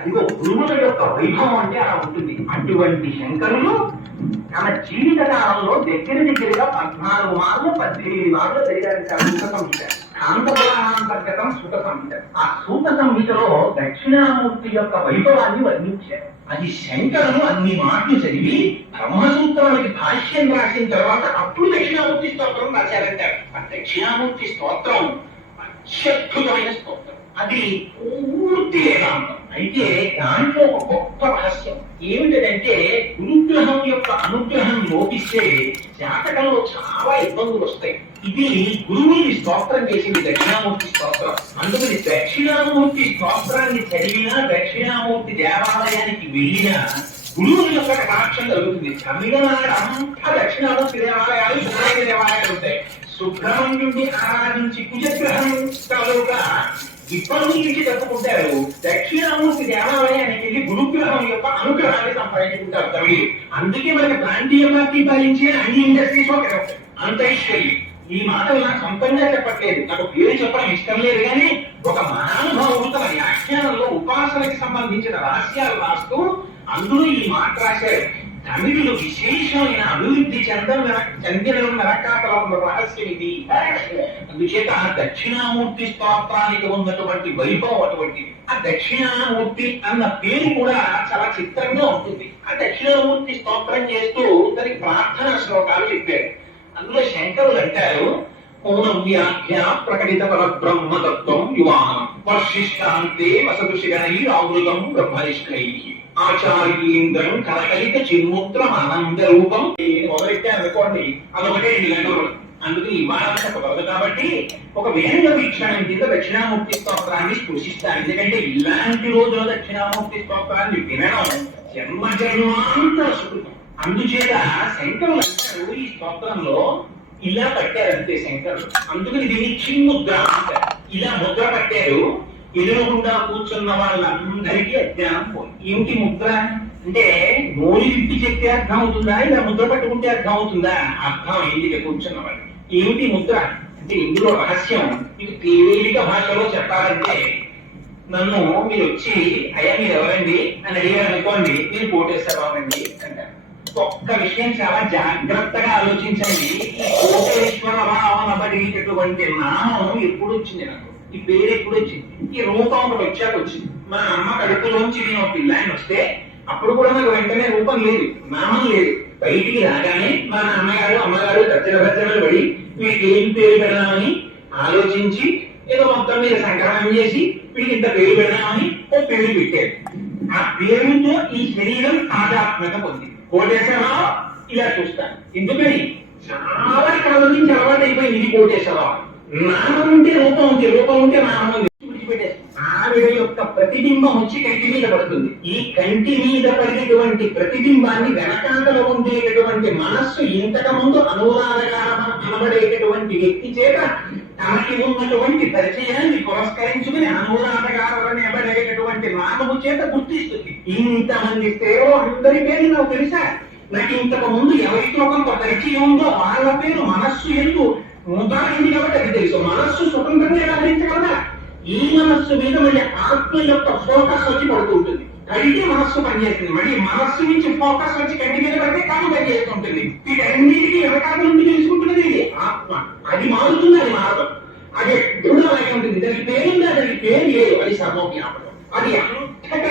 అదిగో గురువుల యొక్క వైభవం అంటే అలా ఉంటుంది. అటువంటి శంకరులు తన జీవిత కాలంలో దగ్గరగా 14 మార్లు 18 మార్లు జరిగారు సూత సంహిత. కాంతపురాణాంతర్గతం సూత సంహిత. ఆ సూత సంహితలో దక్షిణామూర్తి యొక్క వైభవాన్ని వర్ణించారు. అది శంకరులు అన్ని మాటలు చదివి బ్రహ్మసూత్రానికి భాష్యం రాసిన తర్వాత అప్పుడు దక్షిణామూర్తి స్తోత్రం రాశారంటారు. ఆ దక్షిణామూర్తి స్తోత్రం అత్యద్భుతమైన స్తోత్రం. అది పూర్తి వేదాంతం. అయితే దాంట్లో ఒక గొప్ప రహస్యం ఏమిటంటే గురుగ్రహం యొక్క అనుగ్రహం లోపిస్తే జాతకంలో చాలా ఇబ్బందులు వస్తాయి. ఇది గురువుని స్తోత్రం చేసింది దక్షిణామూర్తి స్తోత్రం. అందుకని దక్షిణామూర్తి స్తోత్రాన్ని చదివినా దక్షిణామూర్తి దేవాలయానికి వెళ్ళినా గురువుని యొక్క కటాక్షం కలుగుతుంది. తమిళనాడు అంతా దక్షిణామూర్తి దేవాలయాలు సుబ్రహ్మణ్య దేవాలయాలు ఉంటాయి. సుబ్రహ్మణ్యుడిని ఆరాధించి కుజగ్రహం తాలూకా ఇబ్బంది నుంచి తప్పుకుంటారు. దక్షిణామూర్తి దేవాలయానికి వెళ్ళి గురుగ్రహం యొక్క అనుగ్రహాన్ని సంపాదించుకుంటారు తమిళ. అందుకే మనకి ప్రాంతీయ పార్టీ పాలించిన అన్ని ఇండస్ట్రీస్ అంత ఐశ్వర్యం. ఈ మాటలు నాకు సొంతంగా చెప్పట్లేదు, నాకు పేరు చెప్పడం ఇష్టం లేదు. కానీ ఒక మహానుభావుడు తన వ్యాఖ్యానంలో ఉపాసనకి సంబంధించిన రహస్యాలు రాస్తూ అందులో ఈ మాట రాశారు. తమిళులు విశేషమైన అభివృద్ధి చెందిన నరకాతల రహస్యం ఇది. అందుచేత దక్షిణామూర్తి స్తోత్రానికి ఉన్నటువంటి వైభవం అటువంటి. ఆ దక్షిణామూర్తి అన్న పేరు కూడా చాలా చిత్రంగా ఉంటుంది. ఆ దక్షిణామూర్తి స్తోత్రం చేస్తూ దానికి ప్రార్థనా శ్లోకాలు చెప్పారు. అందులో శంకరులు అంటారు, మౌనం వ్యాఖ్య ప్రకటిత పర బ్రహ్మతత్వం యువానం వర్షిష్టాంతే వసతుషిగణై ఆవృతం బ్రహ్మనిష్ఠై ఆచార్యేంద్రం కలకలిత చిన్ముత్రం ఆనంద రూపం. మొదలెట్టే అనుకోండి అదొకటే 2 గంటలు. అందుకని ఇవాళ చెప్పగలదు. కాబట్టి ఒక వేద వీక్షణం కింద దక్షిణామూర్తి స్తోత్రాన్ని స్పృశిస్తారు. ఎందుకంటే ఇలాంటి రోజుల్లో దక్షిణామూర్తి స్తోత్రాన్ని వినడం జన్మజన్మాంతర సుకృతం. అందుచేత శంకరులు అంటారు ఈ స్తోత్రంలో ఇలా పట్టారంతే శంకరులు. అందుకని దీన్ని చిన్ముద్ర అంటారు. ఇలా ముద్ర పట్టారు. ఎదురుగుండా కూర్చున్న వాళ్ళందరికీ అజ్ఞానం పోయి. ఏమిటి ముద్ర అంటే నోరు విప్పి చెప్తే అర్థం అవుతుందా, ఇలా ముద్ర పట్టుకుంటే అర్థం అవుతుందా? అర్థం అయింది కూర్చున్న వాళ్ళు. ఏమిటి ముద్ర అంటే ఇందులో రహస్యం మీకు తేలిక భాషలో చెప్పాలంటే, నన్ను మీరు వచ్చి అయ్యా మీరు ఎవరండి అని అడిగారు అనుకోండి, నేను కోటేశ్వరరావునండి అంటారు. ఒక్క విషయం చాలా జాగ్రత్తగా ఆలోచించండి. కోటేశ్వరరావు అనబడేటటువంటి నామం ఎప్పుడు వచ్చింది నాకు? ఈ పేరు ఎప్పుడు వచ్చింది? ఈ రూపం ఒకటి వచ్చాక వచ్చింది. మా అమ్మ కడుపులోంచి నేను ఒక పిల్లాన్ని వస్తే అప్పుడు కూడా నాకు వెంటనే రూపం లేదు, నామం లేదు. బయటికి రాగానే మా నాన్నగారు అమ్మగారు భజ్జనలు పడి వీటికి ఏం పేరు పెడదామని ఆలోచించి ఏదో మొత్తం మీద సంగ్రహం చేసి వీటికి ఇంత పేరు పెడదామని ఓ పేరు పెట్టారు. ఆ పేరుతో ఈ శరీరం ఆధ్యాత్మిక పొందింది. కోటేశ్వరరావు ఇలా చూస్తాను. ఎందుకని చాలా కాలం నుంచి అలవాటు అయిపోయింది ఇది కోటేశ్వరరావు. నామం ఉంటే రూపం ఉంది, రూపం ఉంటే నామం ఉంది. ఆవిడ యొక్క ప్రతిబింబం వచ్చి కంటి మీద పడుతుంది. ఈ కంటి మీద పడినటువంటి ప్రతిబింబాన్ని వెనకాతలో ఉండేటటువంటి మనస్సు ఇంతకు ముందు అనురాధకారం అనబడేటటువంటి వ్యక్తి చేత తనకి ఉన్నటువంటి పరిచయాన్ని పురస్కరించుకుని అనురాధకారం అనబడేటటువంటి నామము చేత గుర్తిస్తుంది. ఇంతమంది స్త్రీలో అందరి పేరు నాకు తెలుసా? నాకు ఇంతకు ముందు ఎవరితో కొంత పరిచయం ఉందో వాళ్ళ పేరు మనస్సు ఎందుకు ముద్రాయింది కాబట్టి అది తెలుసు. మనస్సు స్వతంత్రంగా గ్రహించగలదా? ఈ మనస్సు మీద మళ్ళీ ఆత్మ యొక్క ఫోకస్ వచ్చి పడుతుంటుంది. కడిగి మనస్సు పనిచేస్తుంది. మళ్ళీ మనస్సు నుంచి ఫోకస్ వచ్చి కంటి మీద పడితే కళ్ళు పనిచేస్తుంటుంది. వీటన్నిటికీ వెనకాల నుండి తెలుసుకుంటున్నది ఇది ఆత్మ. అది మారుతుంది, అది మారదు. అది ఎప్పుడు అలాగే ఉంటుంది. దానికి పేరుందా? దానికి పేరు లేదు. అది సర్వజ్ఞాపకం. అది అంతగా